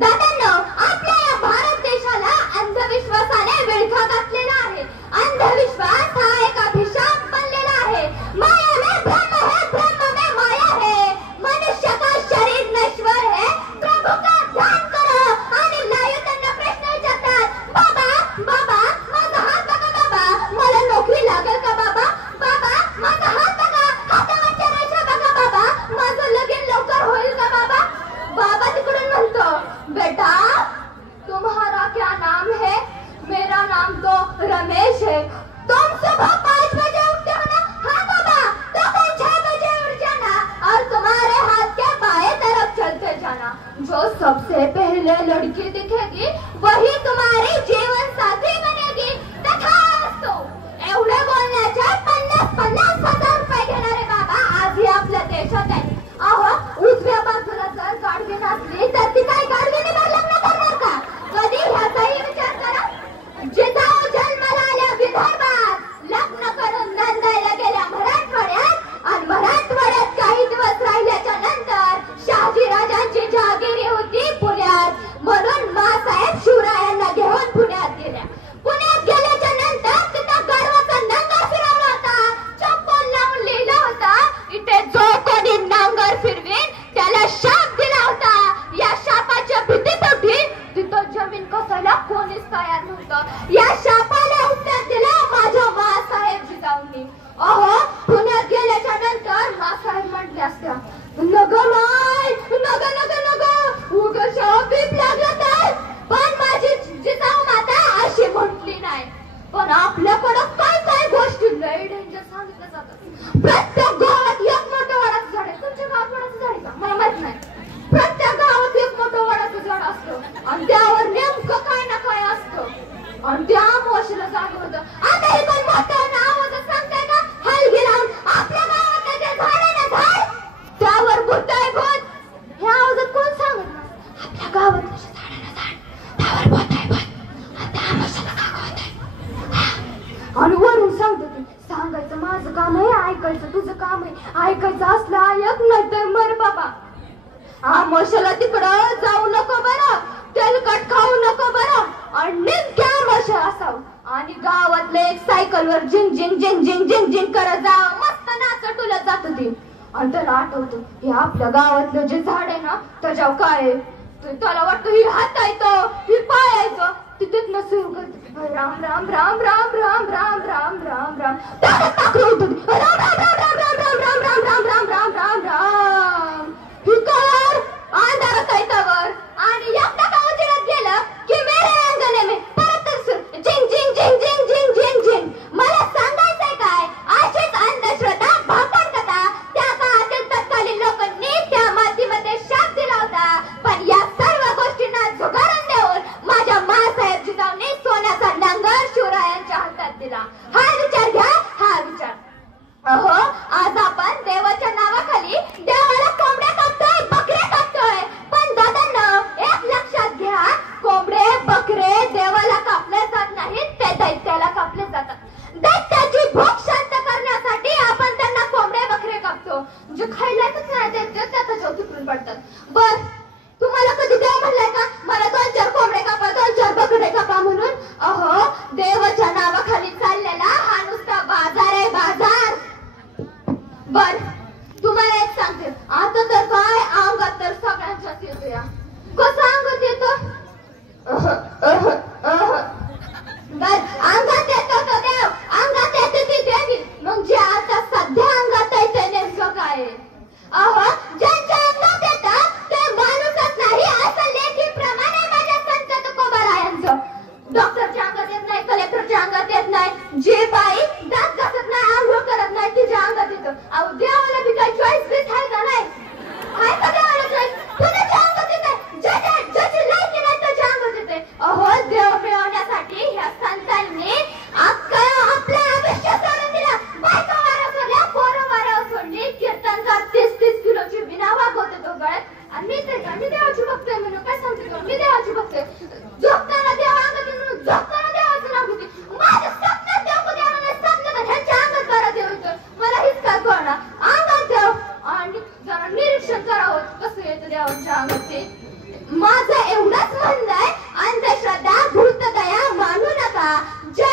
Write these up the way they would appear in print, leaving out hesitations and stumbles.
दादांनो, आपल्या या भारत देशाला अंधविश्वासाने विळखा घातलेला आहे. अंधविश्वास हा एक अभिशाप बनलेला आहे. माया में ब्रह्म है, ब्रह्म में माया है. मनुष्य का शरीर नश्वर है, प्रभु का ध्यान करो. आणि लाईव्ह त्यांना प्रश्न विचारतात, बाबा बाबा माझा हात बघा, बाबा मला नोकरी लागेल का, बाबा बाबा माझा हात बघा, हातावरच्या रेषा बघा, बाबा माझं लगीन लवकर होईल का, बाबा. बाबा तिकडून म्हणतो, बेटा तुम्हारा क्या नाम है. मेरा नाम तो रमेश है. तुम सुबह 5 बजे उठते हो ना. हाँ बाबा, तो कल 6 बजे उठ जाना और तुम्हारे हाथ के बाएं तरफ चलते जाना. जो सबसे पहले लड़की दिखेगी वही तुम्हारी जीवन साथी बनेगी. तथास्तु. एवढे बोलण्याचे 50,000 रुपये घेणारे बाबा आजही आपल्या देशात आहे. अहो, उजव्या बाजूला जर गाडगी नसली तर ती काय गाडगीने लग्न करणार का. कधी ह्याचाही विचार करा. जिजाऊ जन्माला आल्या विदर्भात, लग्न करून नंदायला गेल्या मराठवाड्यात, आणि मराठवाड्यात काही दिवस राहिल्याच्या नंतर शहाजीराजांची जहागिरी होती पुण्यात, म्हणून मासाहेब शिवरायांना घेऊन पुण्यात गेल्या. पुण्यात गेल्याच्या नंतर तिथं गर्वाचा नांगर फिरवला होता. चप्पल लावून लिहिलं होता, इथे जो कोणी नांगर फिरवेल त्याला शाप दिला होता. या शापाच्या भीतीपोटी तिथं जमीन कसायला कोणीच तयार नव्हतं. या शापाला उत्तर दिलं माझ्या मासाहेब जिजाऊंनी. अहो, पुण्यात गेल्याच्या नंतर मासाहेब म्हटले असत्या, नग माय नग नग नग उग शाप बीप लागला तर. पण माझी जिजाऊ माता अशी म्हटली नाही. पण आपल्याकडं काय काय गोष्टी लय डेंजर सांगितलं जातात. प्रत्येक गावात एक मोठं वडाचं झाड आहे. तुमच्या गावात वडाचं झाड आहे का मला माहित नाही. प्रत्येक गावात एक मोठं वडाचं झाड असतं आणि त्यावर नेमकं काय ना काय असतं. आणि त्या अमावस्येला जाग होतं. आता हे पण मोठं नाव सांगताय का. हलगी लावून आपल्या गावात जे झाड आहे ना, झाड त्यावर भूत आहे भूत. हे आवाजात कोण सांगत ना. आपल्या गावात कशा झाड आहे ना, झाड त्यावर भूत आहे भूत. आता अमावस्येला जाग होत आहे. आणि वरून सांगतो ते सांगायचं माझं काम आहे, ऐकायचं तुझं काम आहे. ऐकायचं असलं ऐक, नाही तर मर बाबा. आमोशाला तिकडं जाऊ नको बरं, तेलकट खाऊ नको बरं, आणि नेमक्या आमोशा असावं. आणि गावातले एक सायकलवर झिंग झिंग झिंग झिंग झिंग झिंग करत जा, मस्त नाचत उलट जात होती. आणि त्याला आठवतं हे आपल्या गावातलं जे झाड आहे ना त्याच्यावर काय आहे. त्याला वाटतं ही हात आहे तो, ही पाय आहे तो. तिथेच सुरू करते राम राम राम राम राम राम राम राम राम. त्याला टाकलं होतं राम राम राम राम राम राम राम राम राम राम राम राम राम. हिकर अंधारात आहे त्यावर. आणि एकदा का उजेडात गेलं की मेरे अंगणे में परत झिंग झिंग झिंग झिंग झिंग झिंग झिंग. मला सांगायचंय काय, अशीच अंधश्रद्धा भाकड कथा त्या काळातील तत्कालीन लोकांनी त्या मातीमध्ये शाप दिला होता. पण या सर्व गोष्टींना झुगारून देऊन माझ्या मासाहेब जिजाऊंनी सोन्याचा नांगर शिवरायांच्या हातात दिला. हा विचार घ्या, हा विचार. अहो,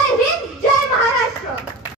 जय हिंद